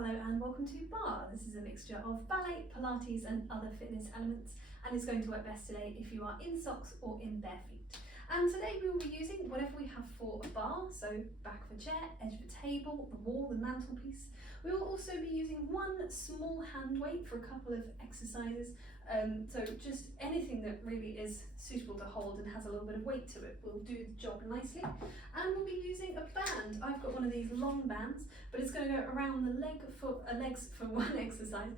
Hello and welcome to Barre. This is a mixture of ballet, Pilates and other fitness elements, and it's going to work best today if you are in socks or in bare feet. And today we will be using whatever we have for a bar, so back of a chair, edge of a table, the wall, the mantelpiece. We will also be using one small hand weight for a couple of exercises, so just anything that really is suitable to hold and has a little bit of weight to it will do the job nicely. And we'll be using a band. I've got one of these long bands, but it's going to go around the legs for one exercise.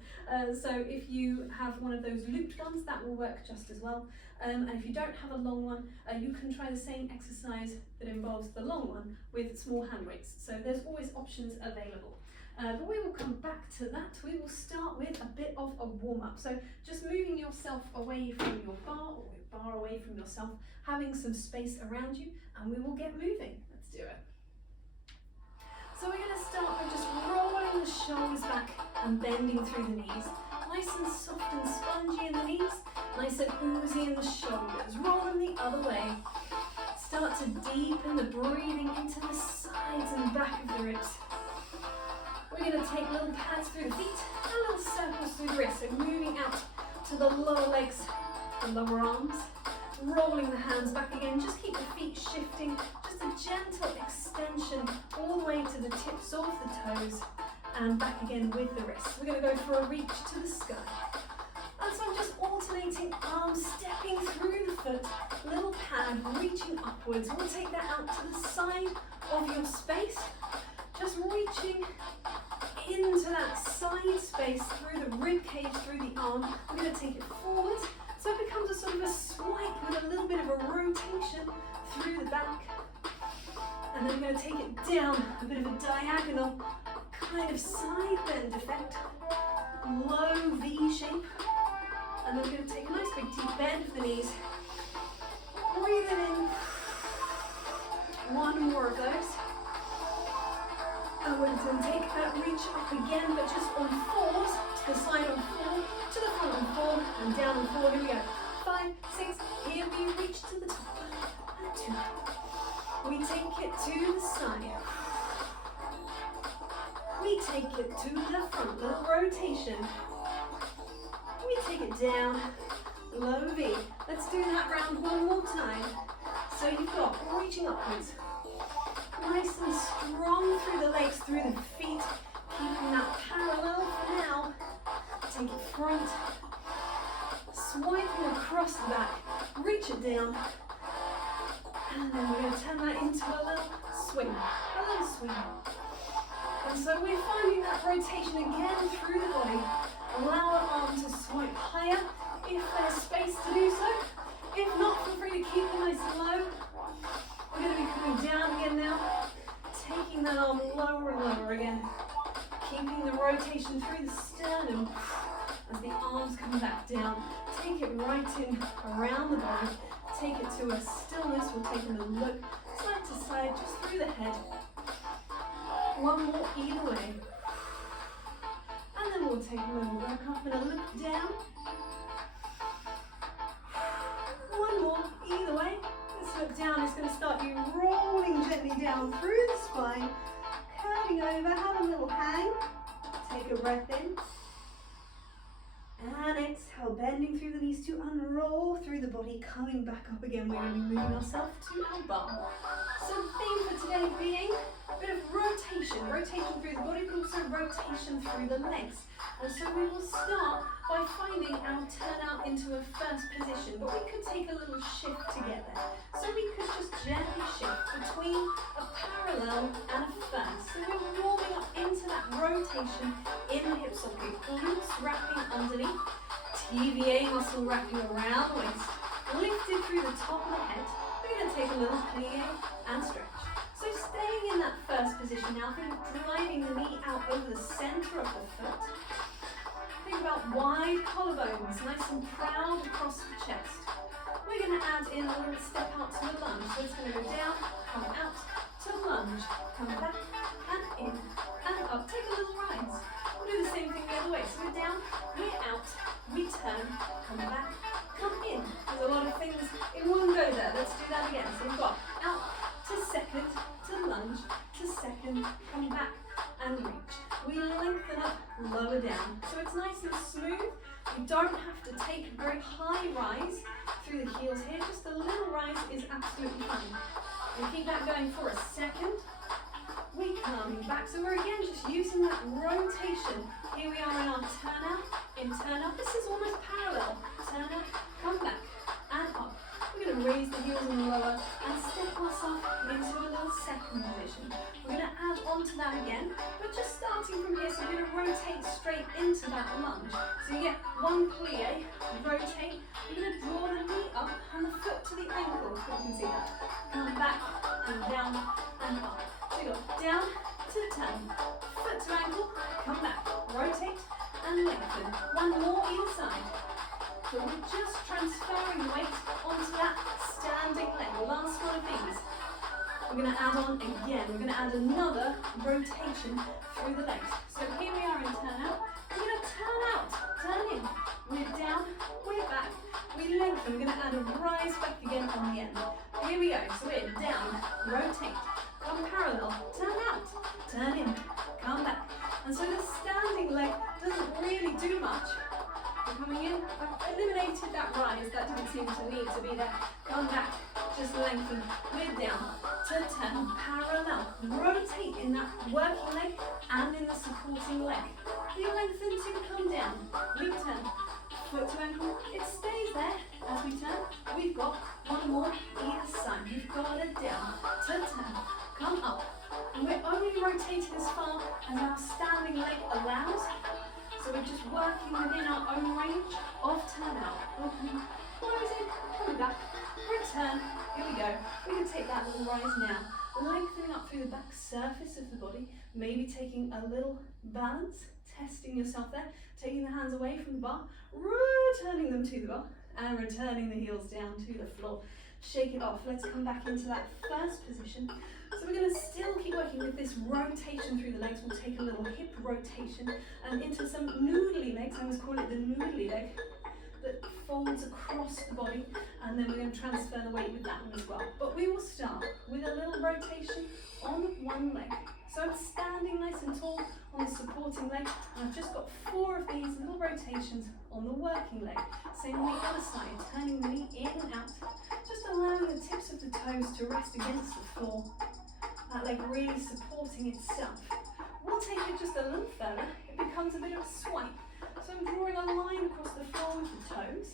So if you have one of those looped ones, that will work just as well. And if you don't have a long one, you can try the same exercise that involves the long one with small hand weights. So there's always options available. But we will come back to that. We will start with a bit of a warm-up. So just moving yourself away from your bar, or your bar away from yourself, having some space around you, and we will get moving. Let's do it. So we're going to start by just rolling the shoulders back and bending through the knees. Nice and soft and spongy in the knees, nice and oozy in the shoulders. Roll them the other way. Start to deepen the breathing into the sides and back of the ribs. We're going to take little pads through the feet and little circles through the wrists. So moving out to the lower legs, the lower arms. Rolling the hands back again. Just keep the feet shifting. Just a gentle extension all the way to the tips of the toes and back again with the wrists. We're going to go for a reach to the sky. And so I'm just alternating arms, stepping through the foot, little pad, reaching upwards. We'll take that out to the side of your space. Just reaching into that side space through the rib cage, through the arm. We're going to take it forward. So it becomes a sort of a swipe with a little bit of a rotation through the back. And then we're going to take it down, a bit of a diagonal kind of side bend effect. Low V shape. And then we're going to take a nice big deep bend of the knees. Breathe it in. One more of those. And we're going to take that reach up again, but just on fours, to the side on four, to the front on four, and down on four. Here we go. 5, 6, here we reach to the top. And 2. We take it to the side. We take it to the front, little rotation. We take it down, low V. Let's do that round one more time. So you've got reaching upwards. Nice and strong through the legs, through the feet, keeping that parallel for now. Take it front, swiping across the back, reach it down, and then we're going to turn that into a little swing, And so we're finding that rotation again through the body. Allow our arm to swipe higher if there's space to do so. If not, feel free to keep it nice and low. We're going to be coming down again now, taking that arm lower and lower again, keeping the rotation through the sternum as the arms come back down. Take it right in around the body, take it to a stillness. We'll take a little look side to side, just through the head. One more either way. And then we'll take a little look up and a look down. One more either way. Let's look down. It's going to start you rolling gently down through the spine, curving over, have a little hang. Take a breath in. And exhale, bending through the knees to unroll through the body, coming back up again. We're going to be moving ourselves to our bar. So the theme for today being a bit of rotation through the body, but also rotation through the legs. And so we will start by finding our turnout into a first position, but we could take a little shift together. So we could just gently shift between a parallel and a first. So we're warming up into that rotation in the hip socket, glutes wrapping underneath, TVA muscle wrapping around the waist, lifted through the top of the head. We're going to take a little plie and stretch. So staying in that first position now, kind of driving the knee out over the center of the foot. Think about wide collarbones, nice and proud across the chest. We're going to add in a little step out to the lunge. So it's going to go down, come out, to lunge, come back, and in, and up. Take a little rise. We'll do the same thing the other way. So we're down, we're out, we turn, come back, come in. There's a lot of things in one go there. Let's do that again. So we've got out to second, to lunge, to second, come back, and reach. we lengthen up, lower down. So it's nice and smooth. You don't have to take a very high rise through the heels here. Just a little rise is absolutely fine. And keep that going for a second. We coming back. So we're again just using that rotation. Here we are in our turn out, in turn up. This is almost parallel. Turn up, come back, and up. We're going to raise the heels and lower and step ourselves into a little second position. We're going to add on to that again, but just starting from here, so we're going to rotate straight into that lunge. So you get one plie, rotate, you're going to draw the knee up and the foot to the ankle. You can see that. Come back and down and up. So you got down to turn, foot to ankle, come back, rotate and lengthen. One more either side. So we're just transferring the weight onto that standing leg. Last one of these. We're going to add on again. We're going to add another rotation through the legs. So here we are in turn out. We're going to turn out, turn in. We're down, we're back, we lengthen. We're going to add a rise back again on the end. Here we go. So we're down, rotate, come parallel, turn out, turn in, come back. And so the standing leg doesn't really do much. Coming in, I've eliminated that rise, that didn't seem to need to be there. Come back, just lengthen, we're down, to turn, parallel, rotate in that working leg and in the supporting leg. We lengthen to come down, we turn, foot to ankle, it stays there as we turn. We've got one more either side, we've got it down, to turn, come up. And we're only rotating as far as our standing leg allows. So we're just working within our own range of turn out. Opening, closing, coming back, return. Here we go. We can take that little rise now. Lengthening up through the back surface of the body. Maybe taking a little balance, testing yourself there. Taking the hands away from the bar, returning them to the bar, and returning the heels down to the floor. Shake it off. Let's come back into that first position. So we're going to still keep working with this rotation through the legs. We'll take a little hip rotation and into some noodly legs. I always call it the noodly leg that folds across the body, and then we're going to transfer the weight with that one as well. But we will start with a little rotation on one leg. So I'm standing nice and tall on the supporting leg, and I've just got 4 of these little rotations on the working leg. Same on the other side, turning the knee in and out, just allowing the tips of the toes to rest against the floor. That leg really supporting itself. We'll take it just a little further. It becomes a bit of a swipe. So I'm drawing a line across the floor with the toes.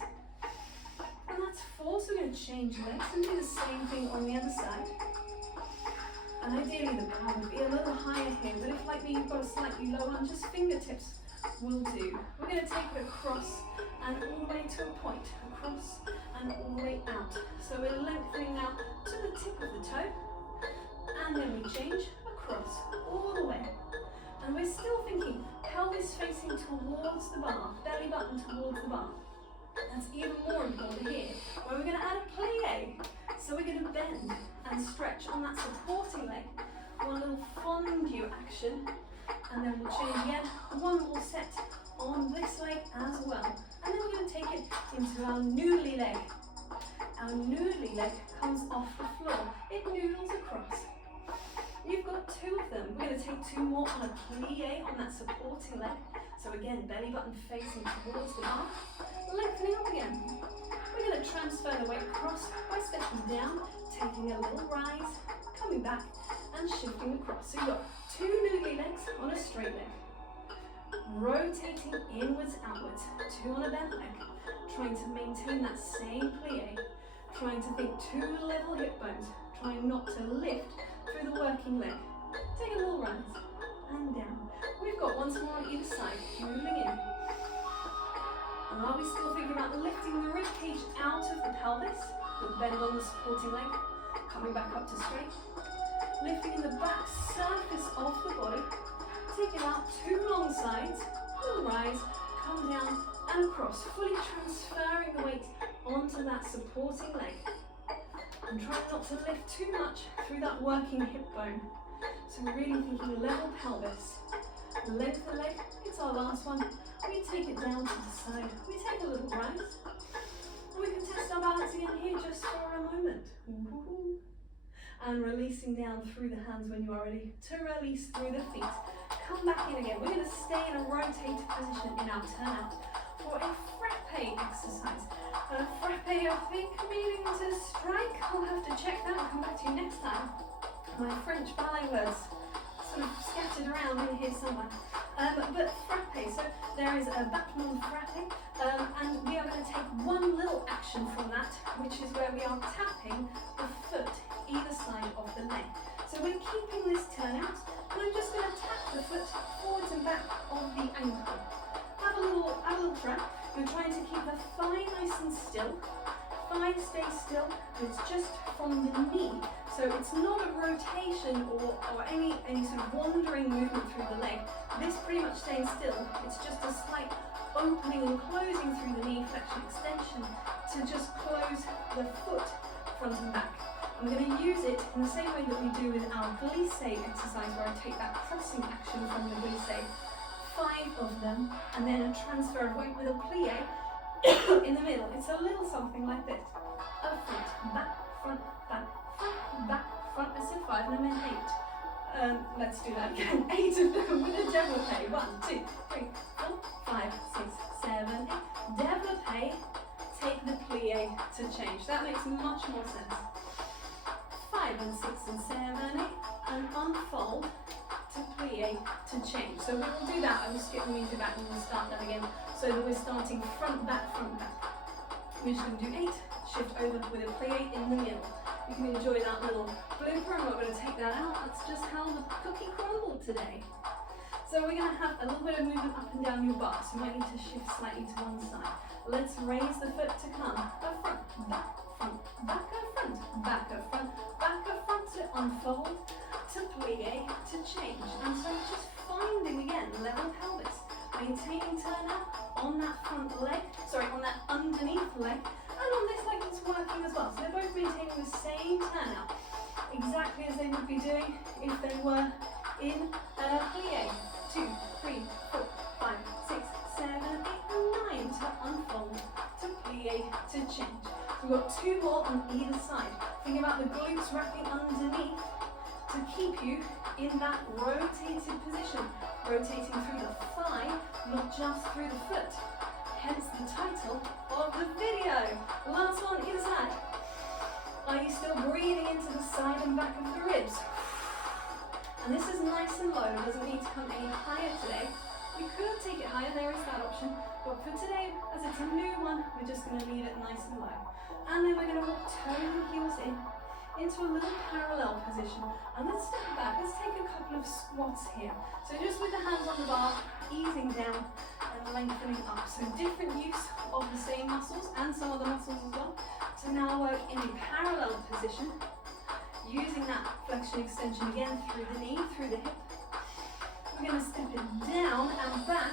And that's 4, so we're going to change legs and do the same thing on the other side. And ideally the bar would be a little higher here, but if like me you've got a slightly lower one, just fingertips will do. We're going to take it across and all the way to a point. Across and all the way out. So we're lengthening now to the tip of the toe. And then we change across all the way. And we're still thinking pelvis facing towards the bar, belly button towards the bar. That's even more important here, where we're going to add a plie. So we're going to bend and stretch on that supporting leg. One little fondue action. And then we'll change again. One more set on this leg as well. And then we're going to take it into our noodly leg. Our noodly leg comes off the floor. It noodles across. You've got 2 of them. We're going to take 2 more on a plie on that supporting leg. So again, belly button facing towards the bar. Lengthening up again. We're going to transfer the weight across by stepping down, taking a little rise, coming back and shifting across. So you've got 2 noodly legs on a straight leg. Rotating inwards, outwards. 2 on a bent leg. Trying to maintain that same plie. Trying to think 2 level hip bones. Trying not to lift through the working leg. Take a little rise and down. We've got once more on either side, moving in. And are we still thinking about lifting the rib cage out of the pelvis, with bend on the supporting leg, coming back up to straight, lifting the back surface of the body, take it out 2 long sides, little rise, come down and across, fully transferring the weight onto that supporting leg. And try not to lift too much through that working hip bone. So we're really thinking level pelvis. Length the leg, it's our last one. We take it down to the side. We take a little rise. And we can test our balance again here just for a moment. And releasing down through the hands when you are ready to release through the feet. come back in again. We're going to stay in a rotated position in our turnout for a frappe exercise. Frappe, I think, meaning to strike. I'll have to check that and come back to you next time. My French ballet words sort of scattered around in here somewhere. But frappe, so there is a battement frappe, and we are going to take one little action from that, which is where we are tapping the foot either side of the leg. So we're keeping this turnout, and I'm just going to tap the foot forwards and back of the ankle. Have a little try. You're trying to keep the thigh nice and still. Thigh stays still, and it's just from the knee. So it's not a rotation or any sort of wandering movement through the leg. This pretty much stays still. It's just a slight opening and closing through the knee, flexion, extension, to just close the foot front and back. I'm going to use it in the same way that we do with our glissé exercise, where I take that crossing action from the glissé, 5 of them, and then a transfer of weight with a plie in the middle. It's a little something like this. A front, back, front, back, front, back, front. I said 5 and I meant 8. Let's do that again. 8 of them with a développé. 1, 2, 3, 4, 5, 6, 7, 8. Développé, take the plie to change. That makes much more sense. 5 and 6 and 7, 8, and unfold to plie to change. So we will do that. I will skip the music back and we'll start that again. So that we're starting front, back, front, back. We're just going to do 8, shift over with a plie in the middle. You can enjoy that little blooper. I'm not going to take that out. That's just how the cookie crumbled today. So we're going to have a little bit of movement up and down your bar. So you might need to shift slightly to one side. Let's raise the foot to come. A front, back, front, back, a front, back, a front, back, a front, to unfold, to plie, to change. And so just finding again level pelvis, maintaining turnout on that front leg, on that underneath leg, and on this leg it's working as well. So they're both maintaining the same turnout, exactly as they would be doing if they were in plie. 2, 3, 4, 5, 6, 7, 8, and 9 to unfold, to plie, to change. So we've got 2 more on either side. Think about the glutes wrapping underneath to keep you in that rotated position, rotating through the thigh, not just through the foot. Hence the title of the video. Last one, either side. Are you still breathing into the side and back of the ribs? And this is nice and low, it doesn't need to come any higher today. We could take it higher, there is that option, but for today, as it's a new one, we're just going to leave it nice and low. And then we're going to walk toe and heels in, into a little parallel position. And let's step back, let's take a couple of squats here. So just with the hands on the bar, easing down and lengthening up. So different use of the same muscles and some other muscles as well, to now work in a parallel position, using that flexion extension again through the knee, through the hip. We're going to step it down and back,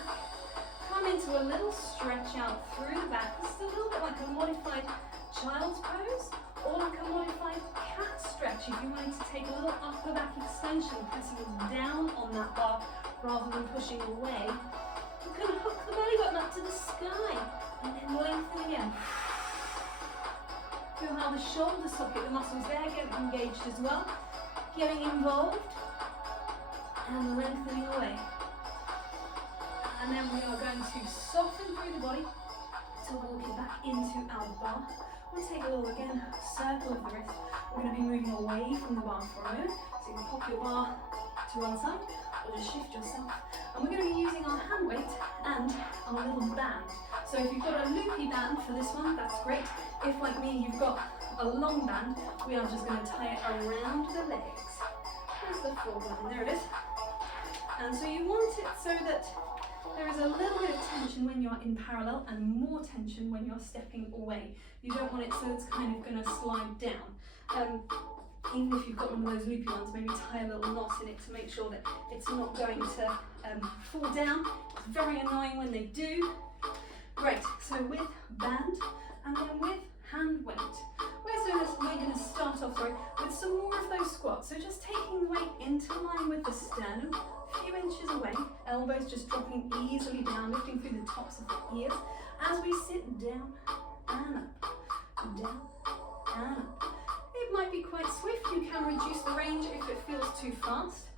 come into a little stretch out through the back. This is a little bit like a modified child's pose, or like a modified cat stretch if you wanted to take a little upper back extension, pressing down on that bar rather than pushing away. You can hook the belly button up to the sky and then lengthen again. Feel how the shoulder socket, the muscles there get engaged as well, getting involved and lengthening away. And then we are going to soften through the body to walk it back into our bar. We'll take a little, again, circle of the wrist. We're going to be moving away from the bar for a moment. So you can pop your bar to one side or just shift yourself. And we're going to be using our hand weight and our little band. So if you've got a loopy band for this one, that's great. If, like me, you've got a long band, we are just going to tie it around the legs. Where's the forearm? There it is. And so you want it so that there is a little bit of tension when you're in parallel and more tension when you're stepping away. You don't want it so it's kind of going to slide down. Even if you've got one of those loopy ones, maybe tie a little knot in it to make sure that it's not going to fall down. It's very annoying when they do. Great, so with band and then with hand weight. We're going to start off with some more of those squats. So just taking the weight into line with the sternum, a few inches away, elbows just dropping easily down, lifting through the tops of the ears as we sit down and up, down and up. It might be quite swift, you can reduce the range if it feels too fast.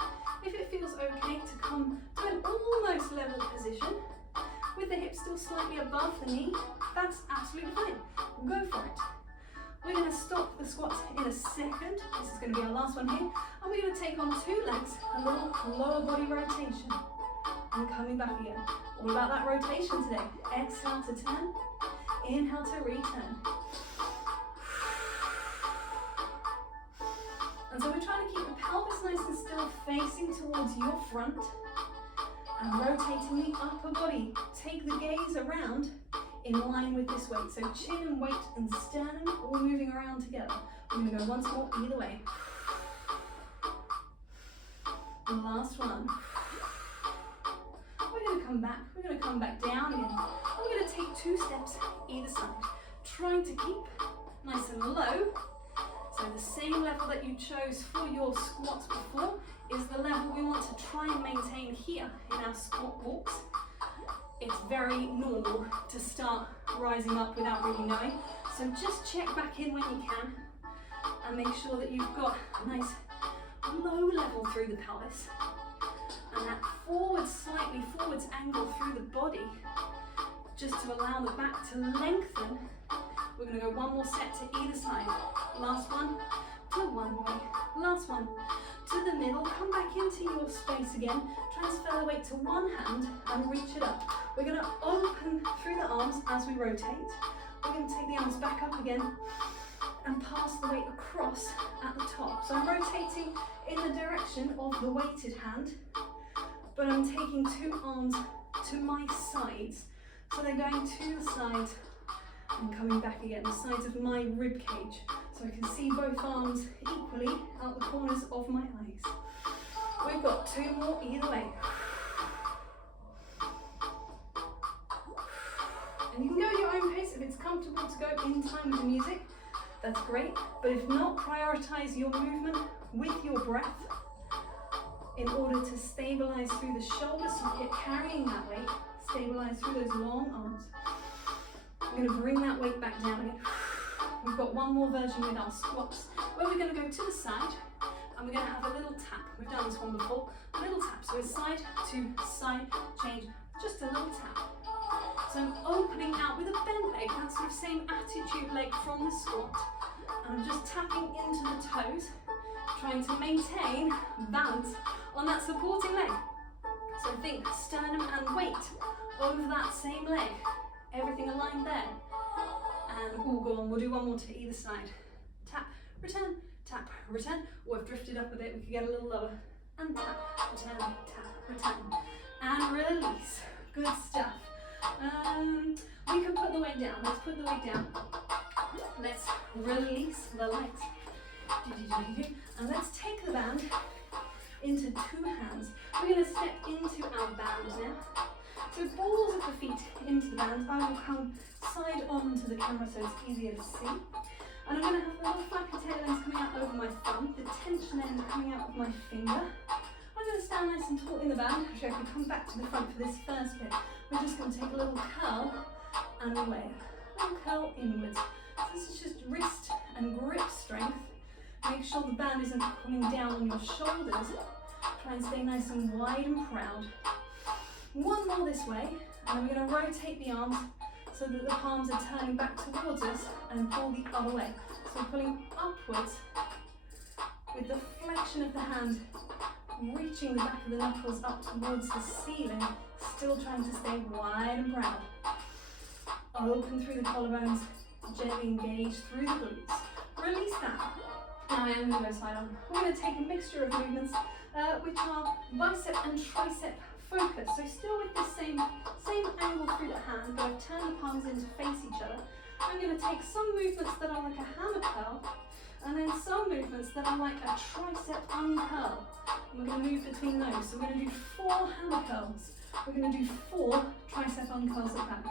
If it feels okay to come to an almost level position, with the hips still slightly above the knee, that's absolutely fine. Go for it. We're going to stop the squats in a second. This is going to be our last one here. And we're going to take on 2 legs, a little lower body rotation. And coming back again. All about that rotation today. Exhale to turn, inhale to return. And so we're trying to keep the pelvis nice and still, facing towards your front. And rotating the upper body. Take the gaze around in line with this weight. So chin and weight and sternum all moving around together. We're going to go once more either way. The last one. We're going to come back. We're going to come back down again. We're going to take 2 steps either side. Trying to keep nice and low. So the same level that you chose for your squats before is the level we want to try and maintain here in our squat walks. It's very normal to start rising up without really knowing. So just check back in when you can and make sure that you've got a nice low level through the pelvis. And that slightly forwards angle through the body, just to allow the back to lengthen. We're going to go one more set to either side. Last one to one way. Last one to the middle. Come back into your space again. Transfer the weight to one hand and reach it up. We're going to open through the arms as we rotate. We're going to take the arms back up again and pass the weight across at the top. So I'm rotating in the direction of the weighted hand, but I'm taking 2 arms to my sides. So they're going to the sides and coming back again, the sides of my rib cage. So I can see both arms equally out the corners of my eyes. We've got 2 more either way. And you can go at your own pace. If it's comfortable to go in time with the music, that's great. But if not, prioritize your movement with your breath in order to stabilize through the shoulder socket, carrying that weight, stabilize through those long arms. I'm going to bring that weight back down again. We've got one more version with our squats, where we're going to go to the side, and we're going to have a little tap. We've done this one before, a little tap. So it's side to side change, just a little tap. So I'm opening out with a bent leg, that sort of same attitude leg from the squat. And I'm just tapping into the toes, trying to maintain balance on that supporting leg. So think sternum and weight over that same leg. Everything aligned there. And go on, we'll do one more to either side. Tap, return, or I've drifted up a bit, we could get a little lower. And tap, return, and release. Good stuff. We can put the weight down. Let's put the weight down. Let's release the legs. And let's take the band into 2 hands. We're going to step into our band now. So balls of the feet into the band. I will come side on to the camera so it's easier to see. And I'm going to have the little flappy tail ends coming out over my thumb, the tension end coming out of my finger. I'm going to stand nice and tall in the band. Actually, I can come back to the front for this first bit. We're just going to take a little curl and away. A little curl inwards. So this is just wrist and grip strength. Make sure the band isn't pulling down on your shoulders. Try and stay nice and wide and proud. One more this way, and then we're going to rotate the arms so that the palms are turning back towards us and pull the other way. So we're pulling upwards with the flexion of the hand, reaching the back of the knuckles up towards the ceiling, still trying to stay wide and proud. Open through the collarbones, gently engage through the glutes. Release that. Now I am going to go side on. We're going to take a mixture of movements which are bicep and tricep focus. So still with this same angle through the hand, but I've turned the palms in to face each other. I'm going to take some movements that are like a hammer curl, and then some movements that are like a tricep uncurl. And we're going to move between those. So we're going to do 4 hammer curls. We're going to do 4 tricep uncurls at the back.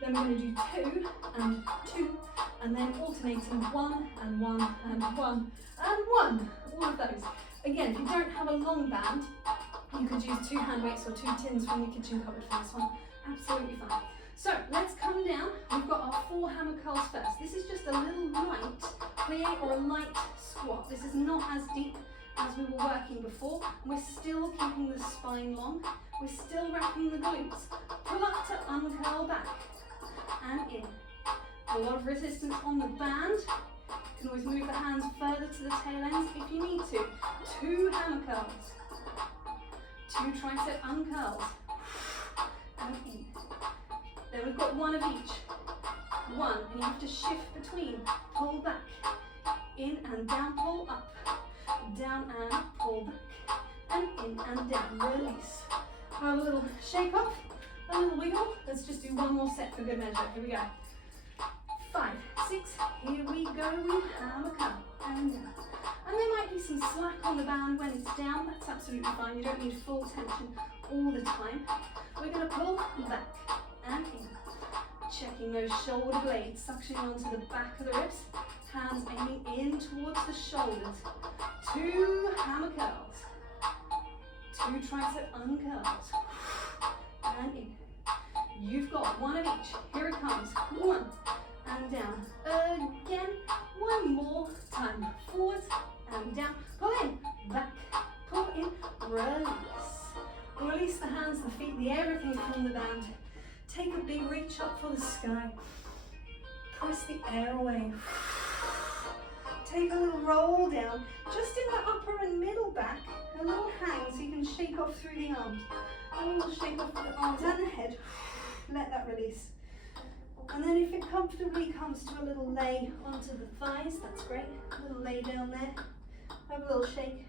Then we're going to do 2 and 2, and then alternating 1 and 1 and 1 and 1. All of those. Again, if you don't have a long band, you could use 2 hand weights or 2 tins from your kitchen cupboard for this one. Absolutely fine. So let's come down. We've got our 4 hammer curls first. This is just a little light plie or a light squat. This is not as deep as we were working before. We're still keeping the spine long. We're still wrapping the glutes. Pull up to uncurl back and in. A lot of resistance on the band. You can always move the hands further to the tail ends if you need to. 2 hammer curls. 2 tricep uncurls. And in. Then we've got 1 of each. 1, and you have to shift between. Pull back. In and down, pull up. Down and pull back. And in and down. Release. Have a little shake off. A little wiggle. Let's just do 1 more set for good measure. Here we go. 5, 6, here we go, we hammer curl and down. And there might be some slack on the band when it's down, that's absolutely fine, you don't need full tension all the time. We're going to pull back and in, checking those shoulder blades, suctioning onto the back of the ribs, hands aiming in towards the shoulders. 2 hammer curls, 2 tricep uncurls, and in. You've got 1 of each, here it comes, 1, and down, again, 1 more time, forward and down, pull in, back, pull in, release. Release the hands, the feet, the everything from the band. Take a big reach up for the sky. Press the air away. Take a little roll down, just in the upper and middle back, a little hang so you can shake off through the arms. A little shake off the arms and the head. Let that release. And then if it comfortably comes to a little lay onto the thighs, that's great. A little lay down there. Have a little shake.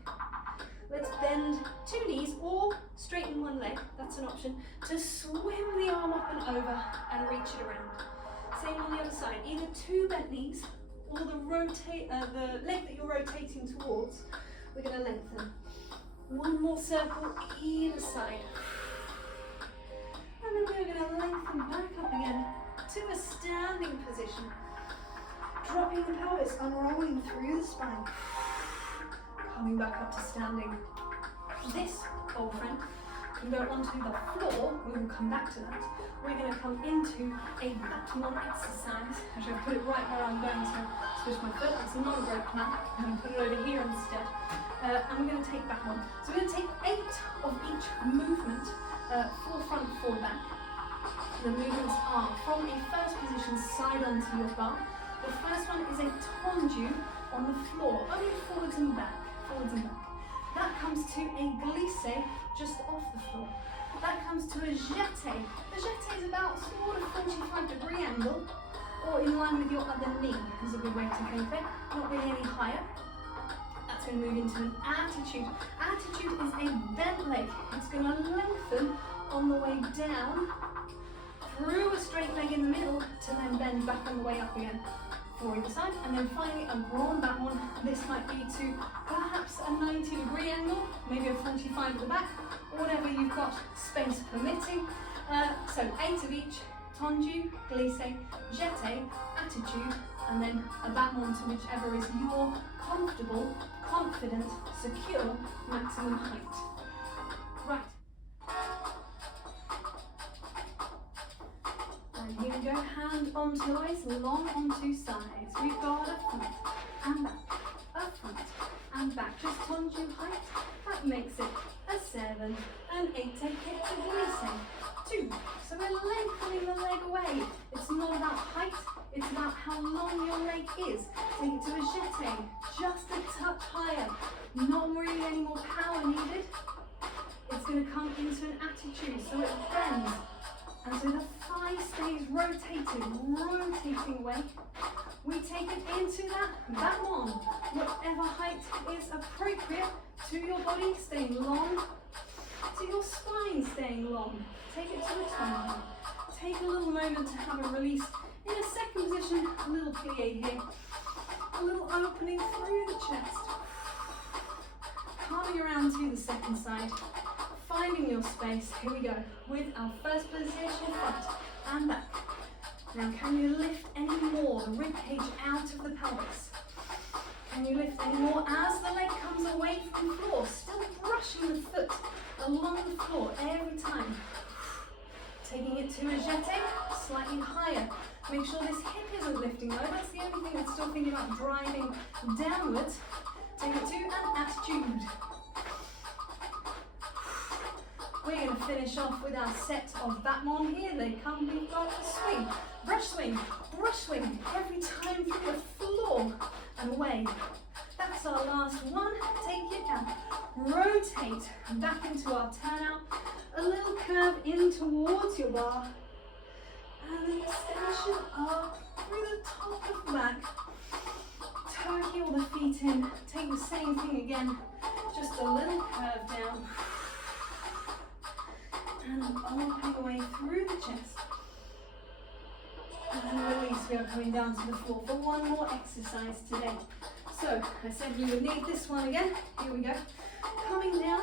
Let's bend 2 knees or straighten 1 leg, that's an option, to swim the arm up and over and reach it around. Same on the other side, either 2 bent knees or the leg that you're rotating towards, we're going to lengthen. 1 more circle either side. And then we're going to lengthen back up again to a standing position. Dropping the pelvis, unrolling through the spine. Coming back up to standing. This, old friend, can go onto the floor. We will come back to that. We're going to come into a Batman exercise. Actually, I'll put it right where I'm going to switch my foot. That's not a great plan. I'm going to put it over here instead. And we're going to take Batman. So we're going to take 8 of each movement, 4 front, 4 back. The movements are from a first position side onto your bar. The first one is a tendu on the floor, only forwards and back, forwards and back. That comes to a glisse just off the floor. That comes to a jeté. The jeté is about sort of 45-degree angle, or in line with your other knee is a good way to think of it, not really any higher. That's going to move into an attitude. Attitude is a bent leg. It's going to lengthen on the way down, through a straight leg in the middle, to then bend back on the way up again for either side. And then finally a grand back one. This might be to perhaps a 90-degree angle, maybe a 45 at the back, or whatever you've got space permitting. So 8 of each, tendu, glisse, jeté, attitude, and then a back one to whichever is your comfortable, confident, secure maximum height. Right. And here we go, hand onto thighs, long onto sides. We've got a front and back, a front and back. Just tendu height, that makes it a 7, and 8 take it to glisse. 2. So we're lengthening the leg away. It's not about height, it's about how long your leg is. Take it to a jeté, just a touch higher. Not really any more power needed. It's going to come into an attitude, so it bends. And so the thigh stays rotating away. We take it into that one. Whatever height is appropriate to your body, staying long, to your spine staying long. Take it to the tongue. Take a little moment to have a release. In a second position, a little plie here. A little opening through the chest. Coming around to the second side. Finding your space. Here we go. With our first position, front and back. Now, can you lift any more? The rib cage out of the pelvis. Can you lift any more as the leg comes away from the floor? Still brushing the foot along the floor every time. Taking it to a jeté, slightly higher. Make sure this hip isn't lifting though. That's the only thing that's still thinking about driving downwards. Take it to an attitude. We're going to finish off with our set of Batman. Here they come. We've got a swing, brush swing, every time through the floor and away. That's our last one. Take it and rotate back into our turnout. A little curve in towards your bar. And an extension up through the top of the back. Toe heel the feet in. Take the same thing again. Just a little curve down. And opening away through the chest. And then release. We are coming down to the floor for one more exercise today. So, I said you would need this one again. Here we go. Coming down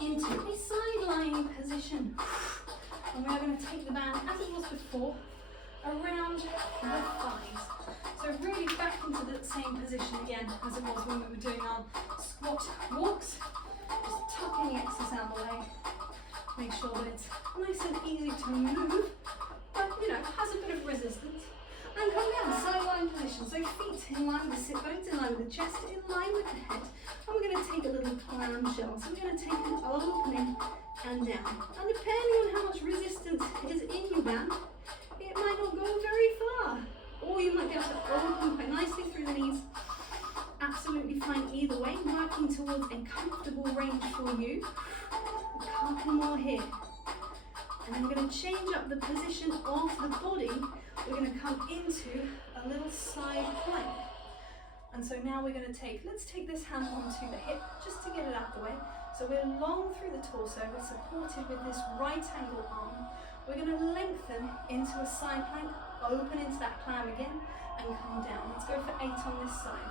into a side lying position. And we are going to take the band, as it was before, around the thighs. So really back into the same position again as it was when we were doing our squat walks. Just tucking the excess out of the way. Make sure that it's nice and easy to move, but has a bit of resistance. And come down, side lying position. So feet in line with the sit bones, in line with the chest, in line with the head. And we're going to take a little clamshell. So we're going to take an opening and down. And depending on how much resistance is in your band, it might not go very far. Or you might be able to open quite nicely through the knees. Absolutely fine either way. Working towards a comfortable range for you. A couple more here. And then we're going to change up the position of the body. We're going to come into a little side plank. And so now we're going to let's take this hand onto the hip just to get it out of the way. So we're long through the torso, we're supported with this right angle arm. We're going to lengthen into a side plank, open into that clam again, and come down. Let's go for 8 on this side.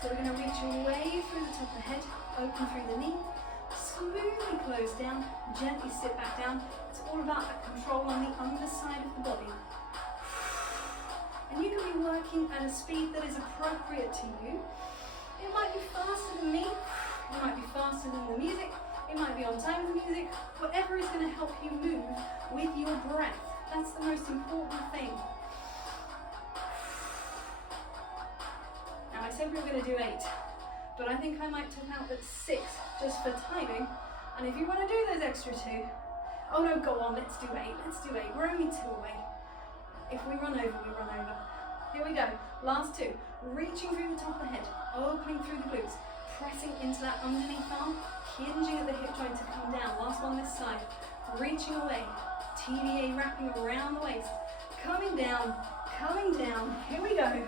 So we're going to reach away through the top of the head, open through the knee, smoothly close down, gently sit back down. It's all about that control on the underside of the body. And you can be working at a speed that is appropriate to you. It might be faster than me, it might be faster than the music, it might be on time with the music, whatever is going to help you move with your breath. That's the most important thing. Now I said we were going to do 8, but I think I might top out at 6 just for timing. And if you want to do those extra 2, oh no, go on, let's do 8, we're only 2 away. If we run over, we run over. Here we go, last 2. Reaching through the top of the head, opening through the glutes, pressing into that underneath arm, hinging at the hip joint to come down. Last one this side, reaching away, TVA wrapping around the waist, coming down, here we go.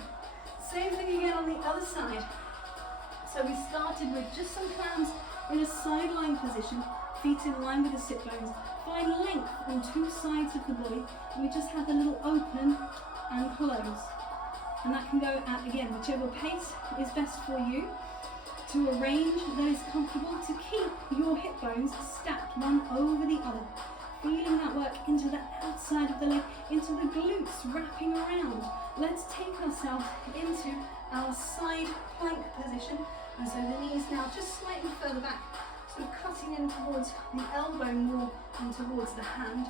Same thing again on the other side. So we started with just some clams in a side lying position, feet in line with the sit bones. Find length on 2 sides of the body, and we just have a little open and close. And that can go at, again, whichever pace is best for you, to a range that is comfortable to keep your hip bones stacked one over the other. Feeling that work into the outside of the leg, into the glutes, wrapping around. Let's take ourselves into our side plank position. And so the knees now just slightly further back, sort of cutting in towards the elbow more and towards the hand.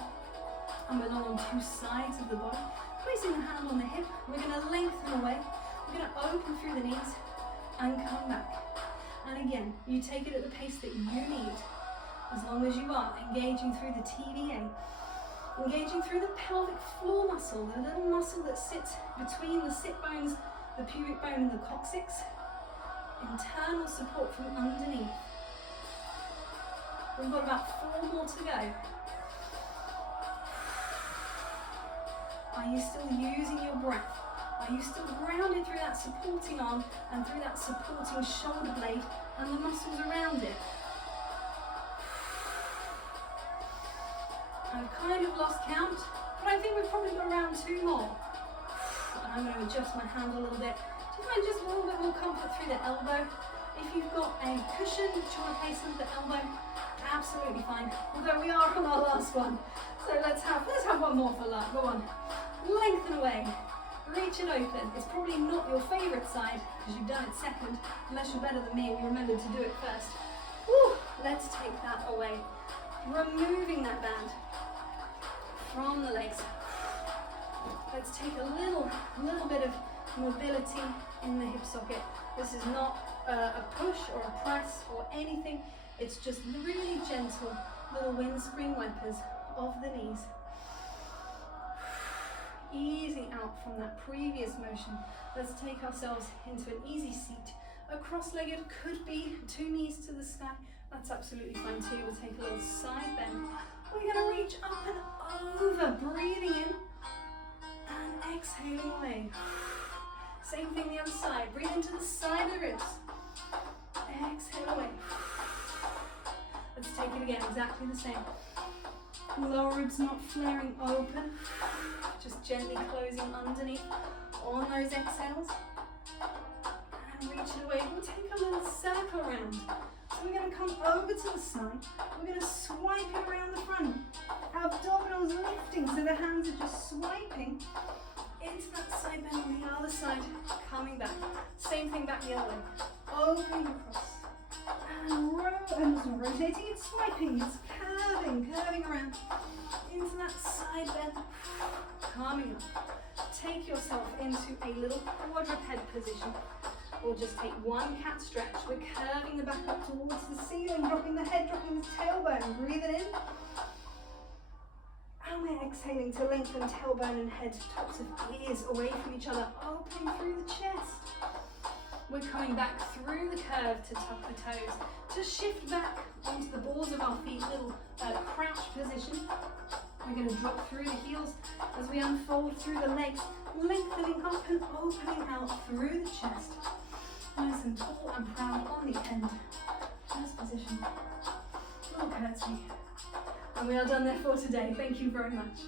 And we're not on 2 sides of the body. Placing the hand on the hip, we're going to lengthen away. We're going to open through the knees and come back. And again, you take it at the pace that you need. As long as you are engaging through the TVA, engaging through the pelvic floor muscle, the little muscle that sits between the sit bones, the pubic bone and the coccyx. Internal support from underneath. We've got about 4 more to go. Are you still using your breath? Are you still grounded through that supporting arm and through that supporting shoulder blade and the muscles around it? I've kind of lost count, but I think we've probably got around 2 more. And I'm going to adjust my hand a little bit. Do you find just a little bit more comfort through the elbow? If you've got a cushion that you want to place under the elbow, absolutely fine. Although we are on our last one. So let's have 1 more for luck. Go on. Lengthen away. Reach it open. It's probably not your favourite side because you've done it second, unless you're better than me and you remembered to do it first. Woo! Let's take that away. Removing that band from the legs. Let's take a little bit of mobility in the hip socket. This is not a push or a press or anything. It's just really gentle little windscreen wipers of the knees. Easing out from that previous motion. Let's take ourselves into an easy seat. A cross-legged could be 2 knees to the sky. That's absolutely fine too. We'll take a little side bend. We're going to reach up and over, breathing in and exhaling away. Same thing the other side. Breathe into the side of the ribs. Exhale away. Let's take it again, exactly the same. Lower ribs not flaring open. Just gently closing underneath on those exhales. And reach it away. We'll take a little circle around. So we're going to come over to the side. We're going to swipe it around the front. Abdominals lifting, so the hands are just swiping into that side bend on the other side. Coming back. Same thing back the other way. Opening across. And rotating, it's swiping, it's curving around into that side bend. Coming up. Take yourself into a little quadruped position. Or just take one cat stretch. We're curving the back up towards the ceiling, dropping the head, dropping the tailbone. Breathe it in. And we're exhaling to lengthen tailbone and head, tops of ears away from each other, opening through the chest. We're coming back through the curve to tuck the toes, to shift back onto the balls of our feet, little crouch position. We're going to drop through the heels as we unfold through the legs, lengthening up and opening out through the chest. Nice and tall and proud on the end. First position. Little curtsy. And we are done there for today. Thank you very much.